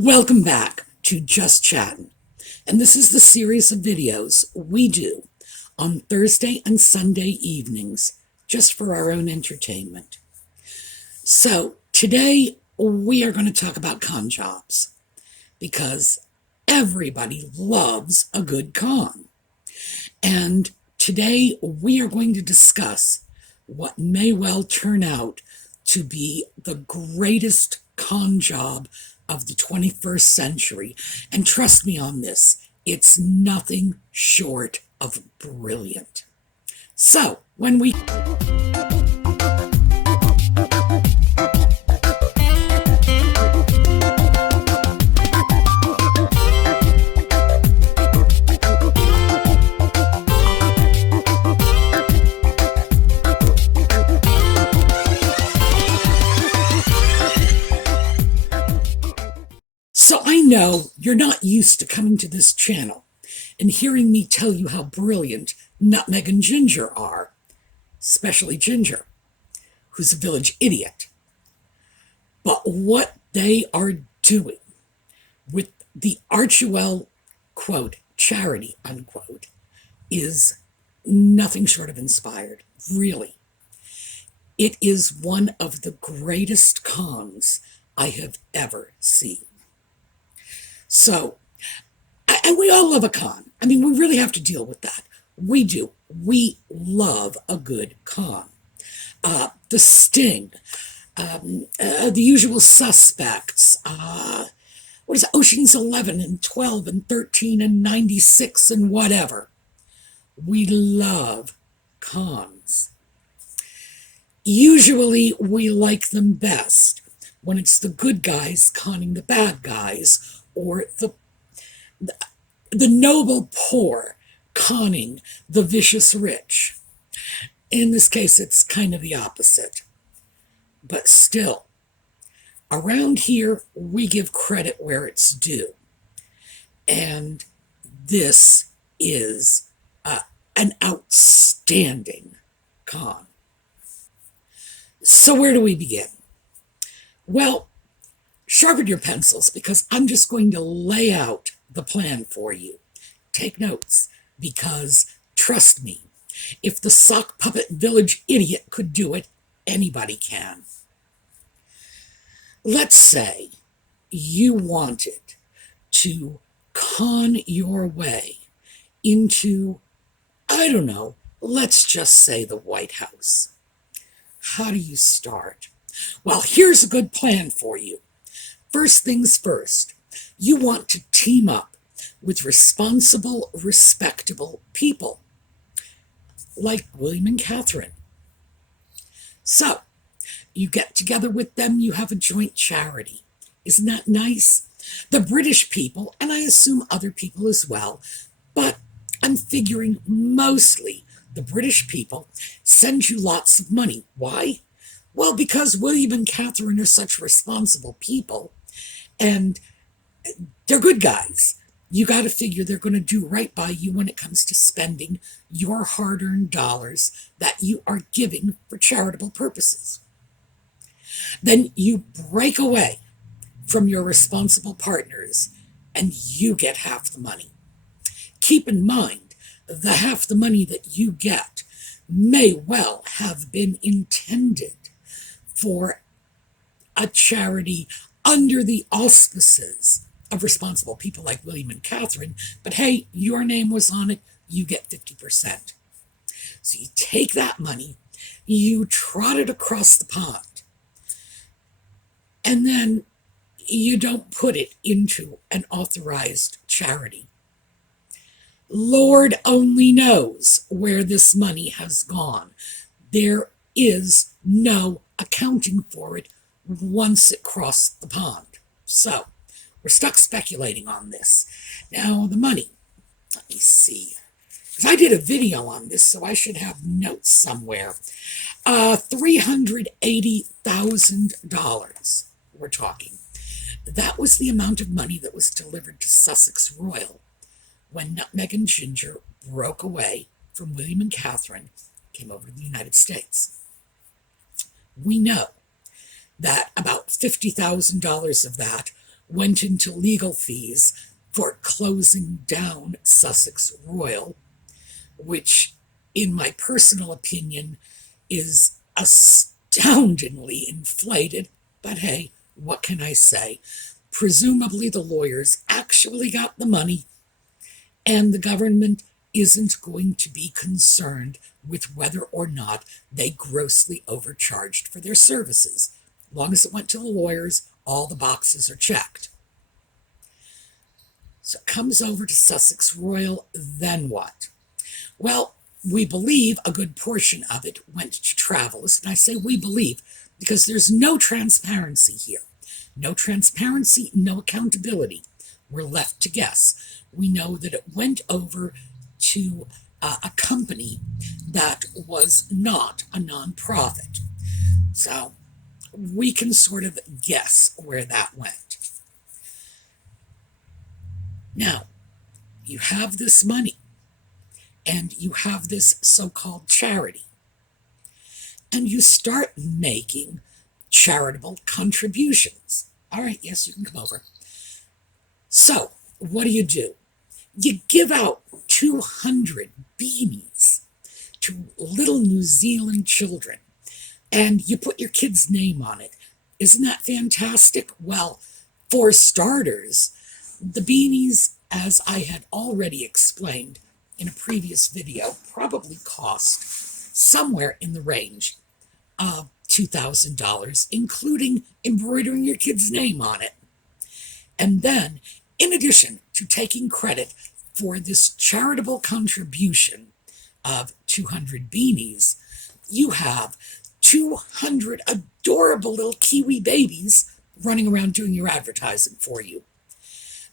Welcome back to Just Chattin', and this is the series of videos we do on Thursday and Sunday evenings just for our own entertainment. So today we are going to talk about con jobs because everybody loves a good con. And today we are going to discuss what may well turn out to be the greatest con job of the 21st century. And trust me on this, it's nothing short of brilliant. So, when we... So I know you're not used to coming to this channel and hearing me tell you how brilliant Nutmeg and Ginger are, especially Ginger, who's a village idiot. But what they are doing with the Archewell, quote, charity, unquote, is nothing short of inspired, really. It is one of the greatest cons I have ever seen. So, and we all love a con. I mean, we really have to deal with that. We do. We love a good con. The Sting, The Usual Suspects, what is it, Ocean's 11 and 12 and 13 and 96 and whatever. We love cons. Usually we like them best when it's the good guys conning the bad guys, or the noble poor conning the vicious rich. In this case, it's kind of the opposite. But still, around here, we give credit where it's due. And this is an outstanding con. So where do we begin? Well, sharpen your pencils because I'm just going to lay out the plan for you. Take notes because, trust me, if the sock puppet village idiot could do it, anybody can. Let's say you wanted to con your way into, I don't know, let's just say the White House. How do you start? Well, here's a good plan for you. First things first, you want to team up with responsible, respectable people like William and Catherine. So, you get together with them, you have a joint charity. Isn't that nice? The British people, and I assume other people as well, but I'm figuring mostly the British people send you lots of money. Why? Well, because William and Catherine are such responsible people, and they're good guys. You got to figure they're going to do right by you when it comes to spending your hard-earned dollars that you are giving for charitable purposes. Then you break away from your responsible partners, and you get half the money. Keep in mind, the half the money that you get may well have been intended for a charity under the auspices of responsible people like William and Catherine, but hey, your name was on it, you get 50%. So you take that money, you trot it across the pond, and then you don't put it into an authorized charity. Lord only knows where this money has gone. There is no accounting for it once it crossed the pond. So, we're stuck speculating on this. Now, the money. Let me see. Because I did a video on this, so I should have notes somewhere. $380,000 we're talking. That was the amount of money that was delivered to Sussex Royal when Nutmeg and Ginger broke away from William and Catherine, came over to the United States. We know that about $50,000 of that went into legal fees for closing down Sussex Royal, which, in my personal opinion, is astoundingly inflated. But hey, what can I say? Presumably the lawyers actually got the money, and the government isn't going to be concerned with whether or not they grossly overcharged for their services. As long as it went to the lawyers, all the boxes are checked. So it comes over to Sussex Royal, then what? Well, we believe a good portion of it went to travelers, and I say we believe because there's no transparency here. No transparency, no accountability. We're left to guess. We know that it went over to a company that was not a nonprofit. So we can sort of guess where that went. Now, you have this money, and you have this so-called charity, and you start making charitable contributions. All right, yes, you can come over. So, what do? You give out 200 beanies to little New Zealand children, and you put your kid's name on it. Isn't that fantastic? Well, for starters, the beanies, as I had already explained in a previous video, probably cost somewhere in the range of $2,000, including embroidering your kid's name on it. And then, in addition to taking credit for this charitable contribution of 200 beanies, you have 200 adorable little Kiwi babies running around doing your advertising for you.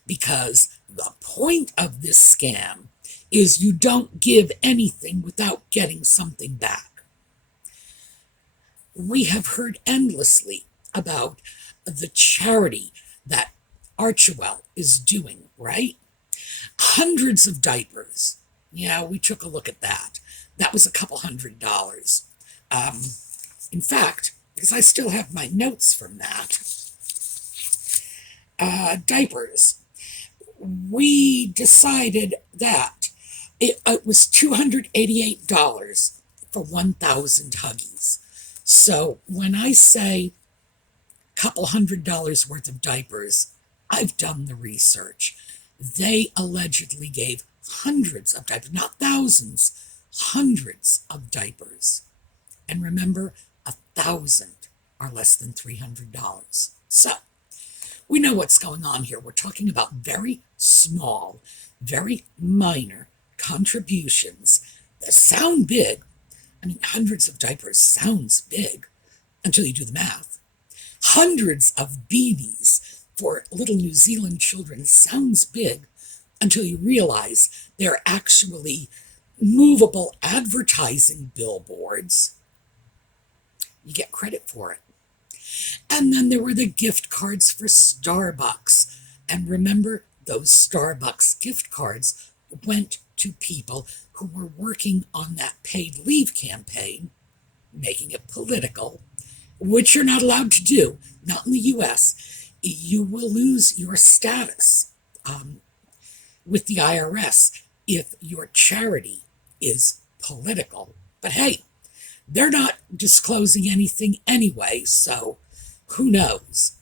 Because the point of this scam is you don't give anything without getting something back. We have heard endlessly about the charity that Archewell is doing, right? Hundreds of diapers. Yeah, we took a look at that. That was a couple $100. In fact, because I still have my notes from that, diapers. We decided that it was $288 for 1,000 Huggies. So when I say a couple $100 worth of diapers, I've done the research. They allegedly gave hundreds of diapers, not thousands, hundreds of diapers. And remember, 1,000 are less than $300. So we know what's going on here. We're talking about very small, very minor contributions that sound big. I mean, hundreds of diapers sounds big until you do the math. Hundreds of beanies for little New Zealand children sounds big until you realize they're actually movable advertising billboards. You get credit for it. And then there were the gift cards for Starbucks. And remember, those Starbucks gift cards went to people who were working on that paid leave campaign, making it political, which you're not allowed to do. Not in the U.S. You will lose your status with the IRS if your charity is political. But hey, they're not disclosing anything anyway, so who knows?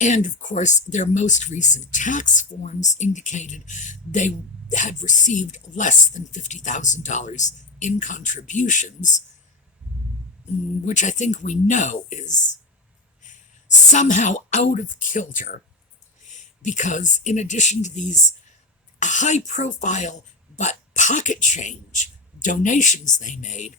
And of course, their most recent tax forms indicated they had received less than $50,000 in contributions, which I think we know is somehow out of kilter, because in addition to these high-profile but pocket change donations they made,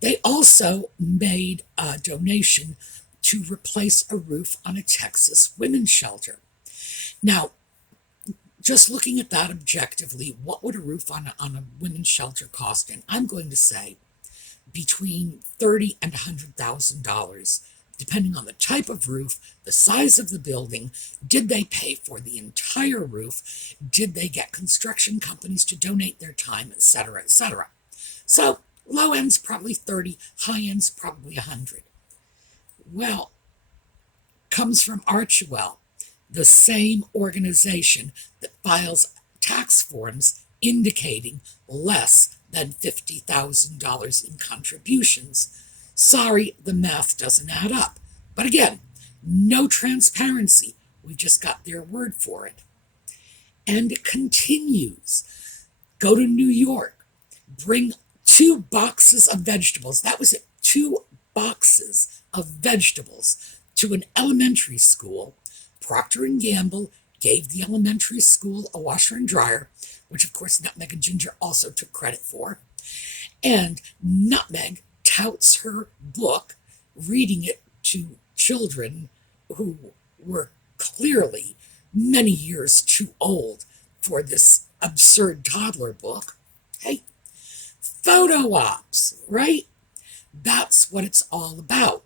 they also made a donation to replace a roof on a Texas women's shelter. Now, just looking at that objectively, what would a roof on a women's shelter cost? And I'm going to say between $30,000 and $100,000, depending on the type of roof, the size of the building. Did they pay for the entire roof? Did they get construction companies to donate their time, etc., etc.? So low end's probably 30, high end's probably 100. Well, comes from Archewell. the same organization that files tax forms indicating less than $50,000 in contributions. Sorry, the math doesn't add up. But again, no transparency. We just got their word for it. And it continues. Go to New York. Bring 2 boxes of vegetables. That was it. 2 boxes of vegetables to an elementary school. Procter & Gamble gave the elementary school a washer and dryer, which of course Nutmeg and Ginger also took credit for. And Nutmeg touts her book, reading it to children who were clearly many years too old for this absurd toddler book. Hey, photo ops, right? That's what it's all about.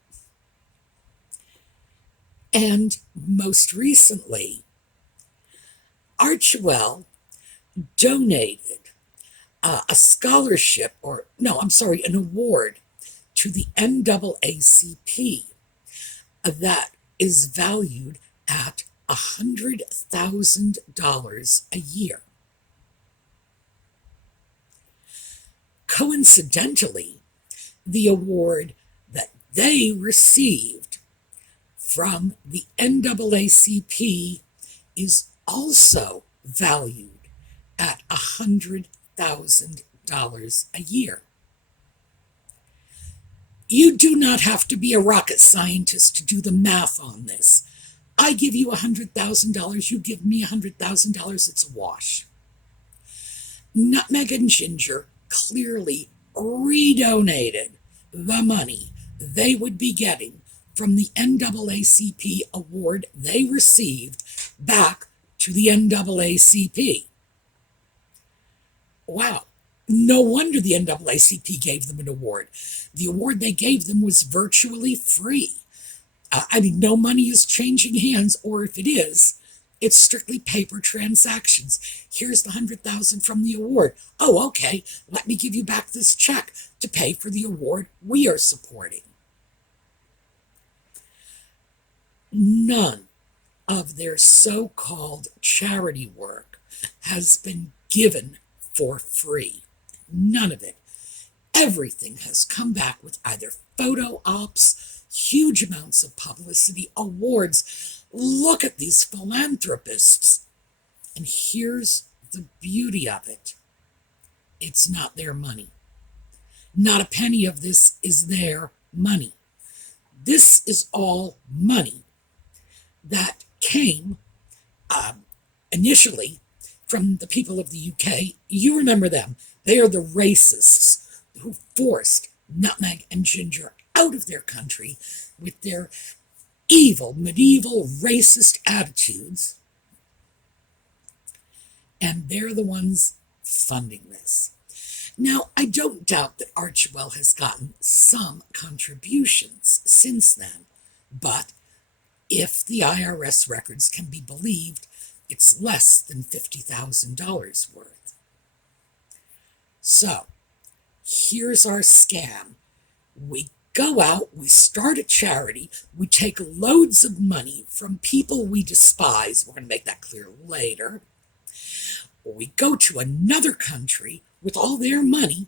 And most recently, Archewell donated a scholarship, an award to the NAACP that is valued at $100,000 a year. Coincidentally, the award that they received from the NAACP is also valued at $100,000 a year. You do not have to be a rocket scientist to do the math on this. I give you $100,000, you give me $100,000, it's a wash. Nutmeg and Ginger clearly redonated the money they would be getting from the NAACP award they received back to the NAACP. Wow. No wonder the NAACP gave them an award. The award they gave them was virtually free. No money is changing hands, or if it is, it's strictly paper transactions. Here's the $100,000 from the award. Oh, okay, let me give you back this check to pay for the award we are supporting. None of their so-called charity work has been given for free. None of it. Everything has come back with either photo ops, huge amounts of publicity, awards. Look at these philanthropists. And here's the beauty of it. It's not their money. Not a penny of this is their money. This is all money that came initially from the people of the UK. You remember them. They are the racists who forced Nutmeg and Ginger out of their country with their evil, medieval, racist attitudes. And they're the ones funding this. Now, I don't doubt that Archewell has gotten some contributions since then, but if the IRS records can be believed, it's less than $50,000 worth. So, here's our scam. We go out, we start a charity, we take loads of money from people we despise. We're going to make that clear later. We go to another country with all their money.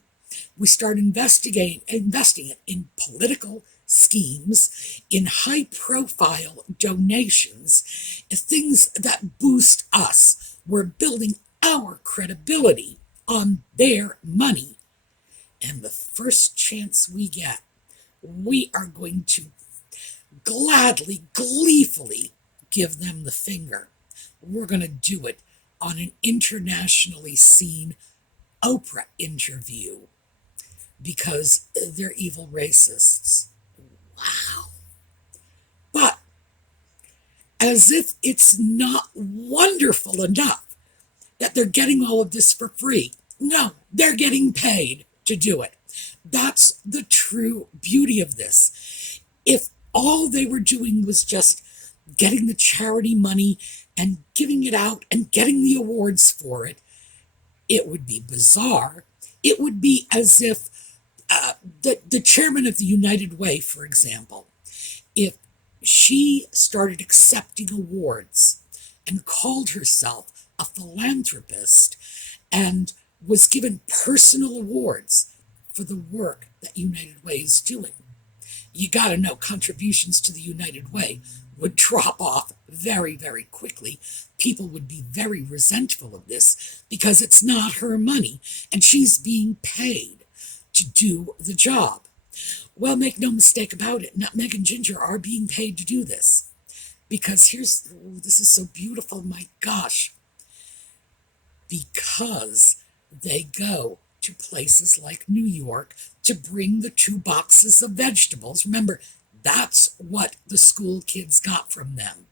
We start investing it in political schemes, in high-profile donations, things that boost us. We're building our credibility on their money. And the first chance we get, we are going to gladly, gleefully give them the finger. We're going to do it on an internationally seen Oprah interview because they're evil racists. Wow. But as if it's not wonderful enough that they're getting all of this for free. No, they're getting paid to do it. That's the true beauty of this. If all they were doing was just getting the charity money and giving it out and getting the awards for it, it would be bizarre. It would be as if the chairman of the United Way, for example, if she started accepting awards and called herself a philanthropist and was given personal awards for the work that United Way is doing. You got to know contributions to the United Way would drop off very, very quickly. People would be very resentful of this because it's not her money and she's being paid to do the job. Well, make no mistake about it, Nutmeg and Ginger are being paid to do this. Because this is so beautiful, my gosh. Because they go to places like New York to bring the 2 boxes of vegetables. Remember, that's what the school kids got from them.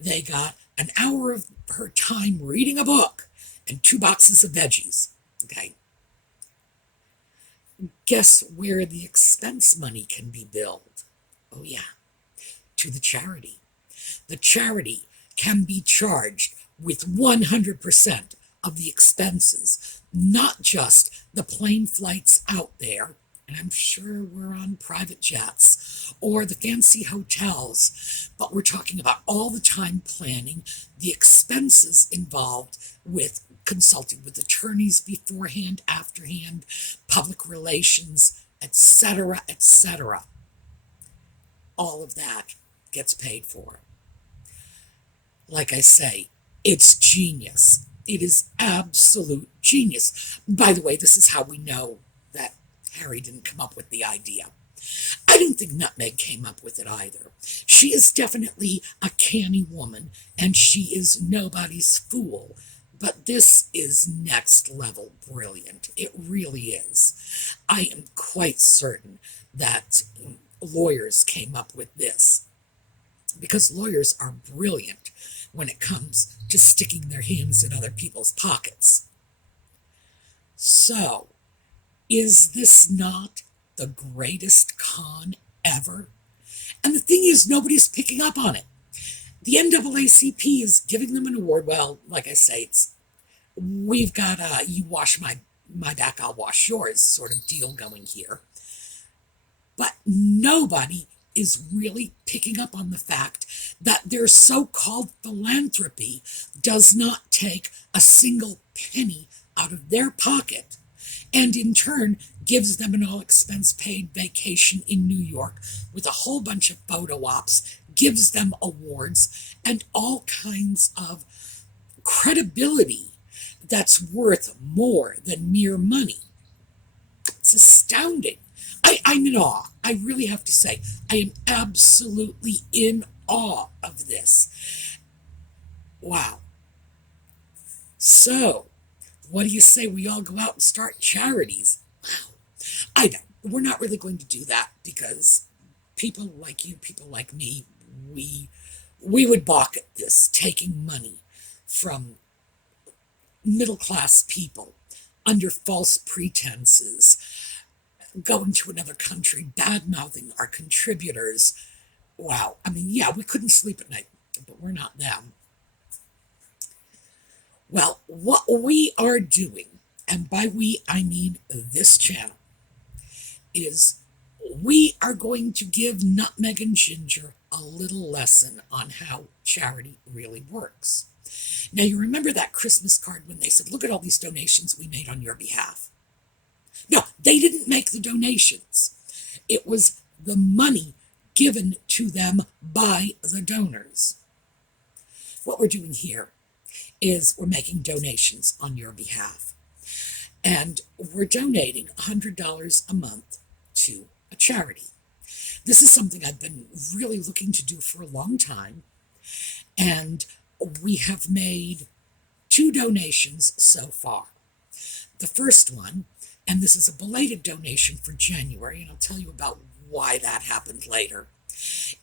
They got an hour of her time reading a book and 2 boxes of veggies. Okay. Guess where the expense money can be billed? Oh yeah, to the charity. The charity can be charged with 100% of the expenses, not just the plane flights out there, and I'm sure we're on private jets, or the fancy hotels, but we're talking about all the time planning, the expenses involved with consulting with attorneys beforehand, afterhand, public relations, etc., etc. All of that gets paid for. Like I say, it's genius. It is absolute genius. By the way, this is how we know that Harry didn't come up with the idea. I don't think Nutmeg came up with it either. She is definitely a canny woman, and she is nobody's fool. But this is next level brilliant. It really is. I am quite certain that lawyers came up with this, because lawyers are brilliant when it comes to sticking their hands in other people's pockets. So, is this not the greatest con ever? And the thing is, nobody's picking up on it. The NAACP is giving them an award. Well, like I say, we've got a you wash my back, I'll wash yours sort of deal going here. But nobody is really picking up on the fact that their so-called philanthropy does not take a single penny out of their pocket, and in turn gives them an all-expense-paid vacation in New York with a whole bunch of photo ops, gives them awards, and all kinds of credibility that's worth more than mere money. It's astounding. I'm in awe. I really have to say, I am absolutely in awe of this. Wow. So, what do you say we all go out and start charities? Wow. I know, we're not really going to do that because people like you, people like me, we would balk at this, taking money from middle-class people under false pretenses, going to another country, bad-mouthing our contributors. Wow. I mean, yeah, we couldn't sleep at night, but we're not them. Well, what we are doing, and by we I mean this channel, is we are going to give Nutmeg and Ginger a little lesson on how charity really works. Now, you remember that Christmas card when they said, look at all these donations we made on your behalf. No, they didn't make the donations. It was the money given to them by the donors. What we're doing here is we're making donations on your behalf. And we're donating $100 a month to a charity. This is something I've been really looking to do for a long time. And we have made 2 donations so far. The first one, and this is a belated donation for January, and I'll tell you about why that happened later.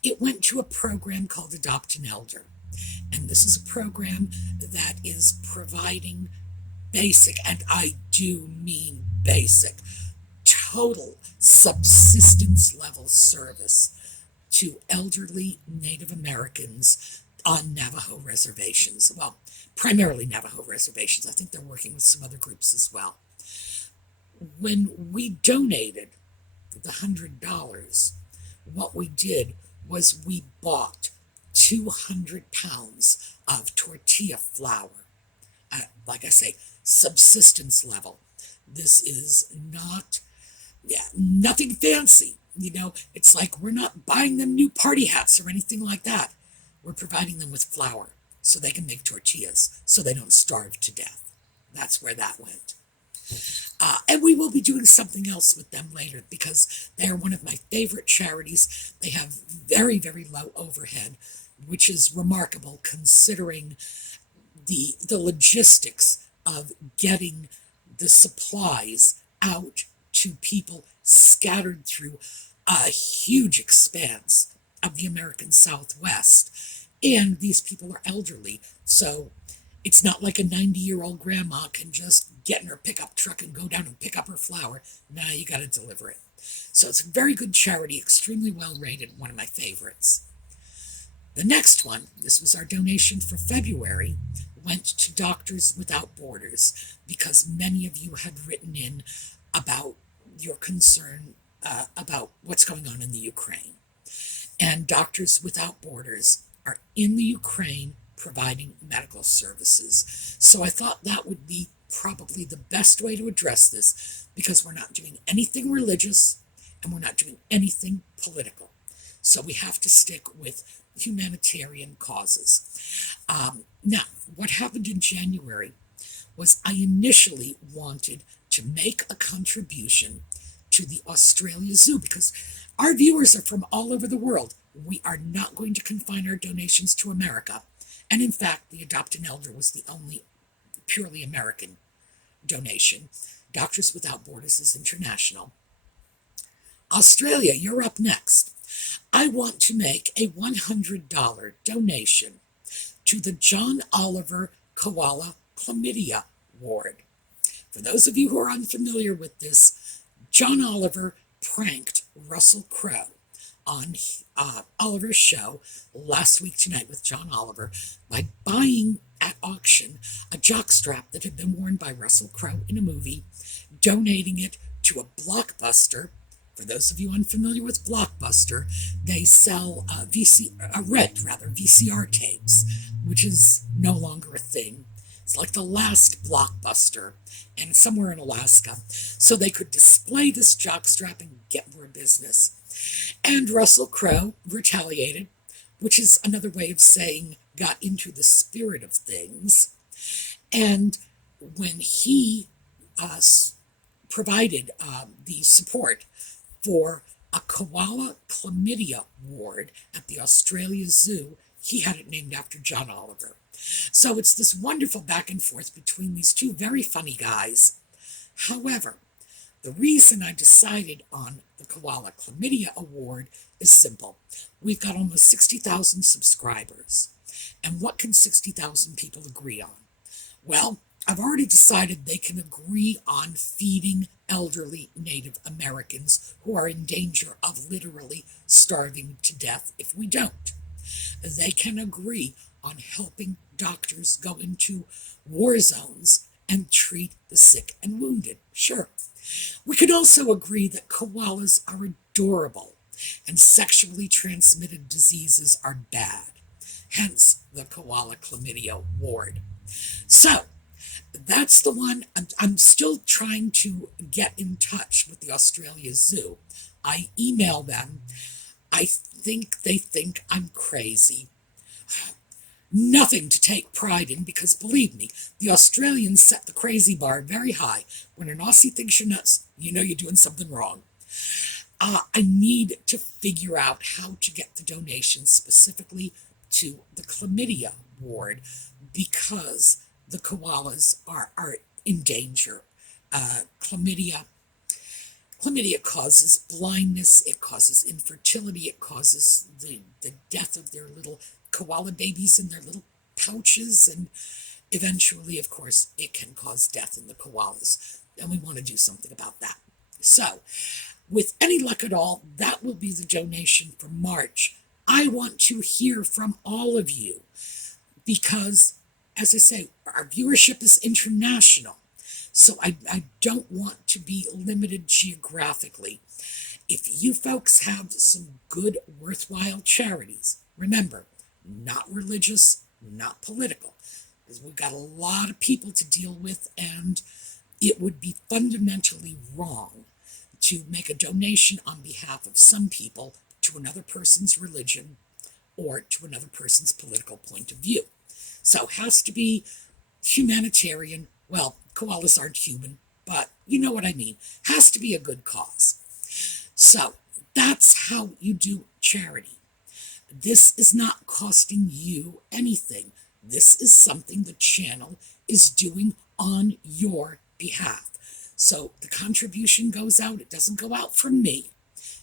It went to a program called Adopt an Elder. And this is a program that is providing basic, and I do mean basic, total subsistence level service to elderly Native Americans on Navajo reservations. Well, primarily Navajo reservations. I think they're working with some other groups as well. When we donated the $100, what we did was we bought 200 pounds of tortilla flour. Like I say, subsistence level. This is not, nothing fancy. It's like we're not buying them new party hats or anything like that. We're providing them with flour so they can make tortillas so they don't starve to death. That's where that went. And we will be doing something else with them later because they are one of my favorite charities. They have very, very low overhead, which is remarkable considering the logistics of getting the supplies out to people scattered through a huge expanse of the American Southwest. And these people are elderly, so it's not like a 90-year-old grandma can just get in her pickup truck and go down and pick up her flour. Now you got to deliver it. So it's a very good charity, extremely well rated, one of my favorites. The next one, this was our donation for February, went to Doctors Without Borders because many of you had written in about your concern about what's going on in the Ukraine. And Doctors Without Borders are in the Ukraine providing medical services. So I thought that would be probably the best way to address this because we're not doing anything religious and we're not doing anything political. So we have to stick with humanitarian causes. Now, what happened in January was I initially wanted to make a contribution to the Australia Zoo because our viewers are from all over the world. We are not going to confine our donations to America. And in fact, the Adopt an Elder was the only purely American donation. Doctors Without Borders is international. Australia, you're up next. I want to make a $100 donation to the John Oliver Koala Chlamydia Ward. For those of you who are unfamiliar with this, John Oliver pranked Russell Crowe on Oliver's show Last Week Tonight with John Oliver by buying at auction a jockstrap that had been worn by Russell Crowe in a movie, donating it to a Blockbuster. For those of you unfamiliar with Blockbuster, they sell VCR tapes, which is no longer a thing. It's like the last Blockbuster, and it's somewhere in Alaska. So they could display this jockstrap and get more business. And Russell Crowe retaliated, which is another way of saying got into the spirit of things. And when he provided the support for a koala chlamydia ward at the Australia Zoo, he had it named after John Oliver. So it's this wonderful back and forth between these two very funny guys. However, the reason I decided on the Koala Chlamydia Award is simple. We've got almost 60,000 subscribers. And what can 60,000 people agree on? Well, I've already decided they can agree on feeding elderly Native Americans who are in danger of literally starving to death if we don't. They can agree on helping doctors go into war zones and treat the sick and wounded. Sure. We could also agree that koalas are adorable and sexually transmitted diseases are bad. Hence the Koala Chlamydia Ward. So, that's the one. I'm still trying to get in touch with the Australia Zoo. I email them. I think they think I'm crazy. Nothing to take pride in because, believe me, the Australians set the crazy bar very high. When an Aussie thinks you're nuts, you know you're doing something wrong. I need to figure out how to get the donations specifically to the chlamydia ward because the koalas are in danger. Chlamydia causes blindness, it causes infertility, it causes the death of their little koala babies in their little pouches, and eventually, of course, it can cause death in the koalas, and we want to do something about that. So, with any luck at all, that will be the donation for March. I want to hear from all of you because, as I say, our viewership is international, so I don't want to be limited geographically. If you folks have some good, worthwhile charities, remember, not religious, not political, because we've got a lot of people to deal with, and it would be fundamentally wrong to make a donation on behalf of some people to another person's religion or to another person's political point of view. So it has to be humanitarian. Well, koalas aren't human, but you know what I mean. Has to be a good cause. So that's how you do charity. This is not costing you anything. This is something the channel is doing on your behalf. So the contribution goes out. It doesn't go out from me.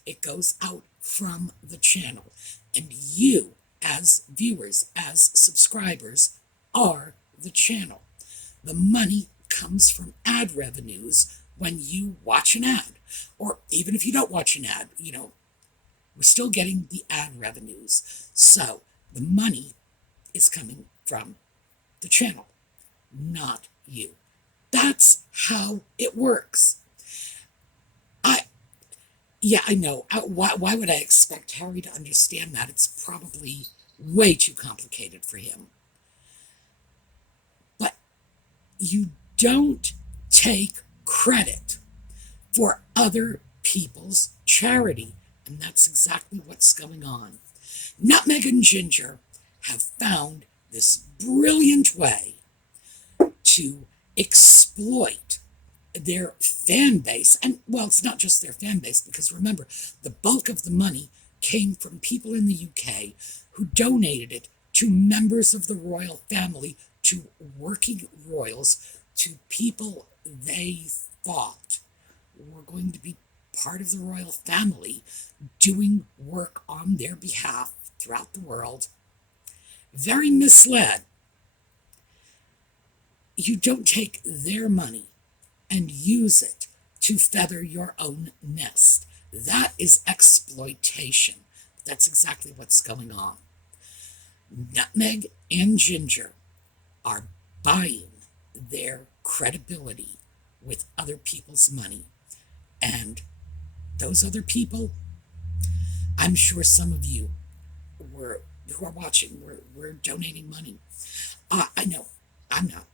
It goes out from the channel. And you, as viewers, as subscribers, are the channel. The money comes from ad revenues when you watch an ad. Or even if you don't watch an ad, we're still getting the ad revenues. So the money is coming from the channel, not you. That's how it works. I know. Why would I expect Harry to understand that? It's probably way too complicated for him. But you don't take credit for other people's charity. And that's exactly what's going on. Nutmeg and Ginger have found this brilliant way to exploit their fan base. And, well, it's not just their fan base, because remember, the bulk of the money came from people in the UK who donated it to members of the royal family, to working royals, to people they thought were going to be part of the royal family, doing work on their behalf throughout the world. Very misled. You don't take their money and use it to feather your own nest. That is exploitation. That's exactly what's going on. Nutmeg and Ginger are buying their credibility with other people's money. And those other people, I'm sure some of you who are watching, we're donating money. I know, I'm not.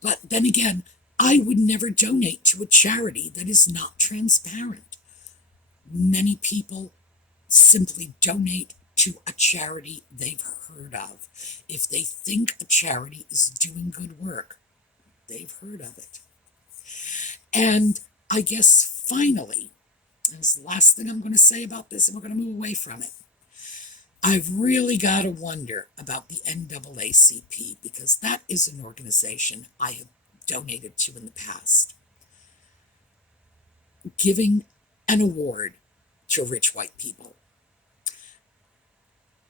But then again, I would never donate to a charity that is not transparent. Many people simply donate to a charity they've heard of. If they think a charity is doing good work, they've heard of it. And I guess finally, and it's the last thing I'm going to say about this, and we're going to move away from it, I've really got to wonder about the NAACP, because that is an organization I have donated to in the past. Giving an award to rich white people.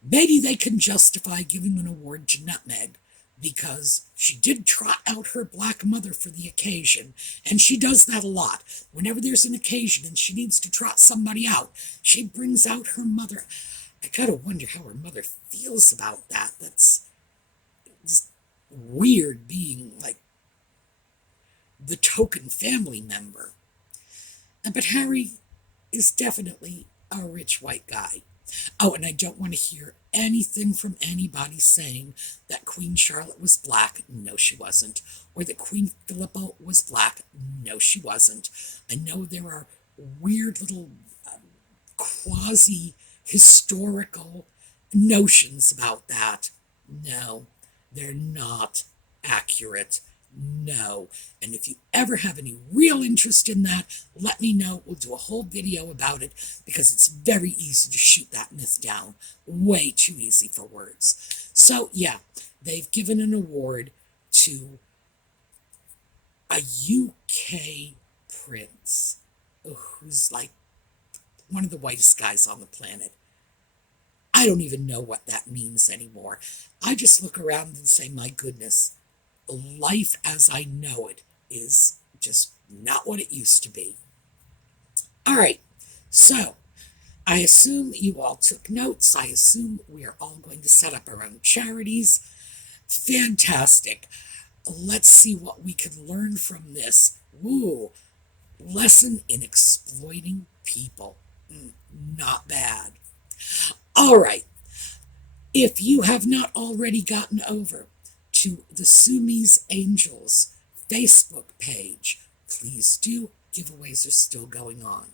Maybe they can justify giving an award to Nutmeg because she did trot out her black mother for the occasion, and she does that a lot. Whenever there's an occasion and she needs to trot somebody out, she brings out her mother. I gotta wonder how her mother feels about that. That's just weird, being like the token family member. But Harry is definitely a rich white guy. Oh, and I don't want to hear anything from anybody saying that Queen Charlotte was black. No, she wasn't. Or that Queen Philippa was black. No, she wasn't. I know there are weird little quasi-historical notions about that. No, they're not accurate. No. And if you ever have any real interest in that, let me know. We'll do a whole video about it, because it's very easy to shoot that myth down. Way too easy for words. So, yeah, they've given an award to a UK prince who's like one of the whitest guys on the planet. I don't even know what that means anymore. I just look around and say, my goodness, life as I know it is just not what it used to be. All right, so I assume you all took notes. I assume we are all going to set up our own charities. Fantastic. Let's see what we can learn from this. Woo, lesson in exploiting people. Not bad. All right. If you have not already gotten over to the SueMe's Angels Facebook page, please do. Giveaways are still going on.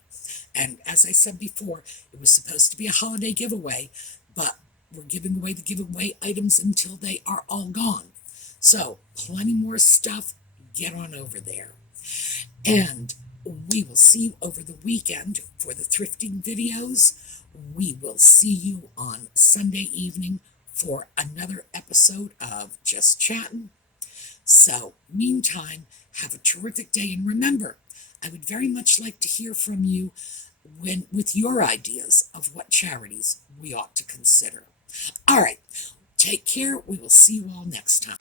And as I said before, it was supposed to be a holiday giveaway, but we're giving away the giveaway items until they are all gone. So, plenty more stuff. Get on over there. And we will see you over the weekend for the thrifting videos. We will see you on Sunday evening for another episode of Just Chattin'. So, meantime, have a terrific day. And remember, I would very much like to hear from you with your ideas of what charities we ought to consider. All right, take care. We will see you all next time.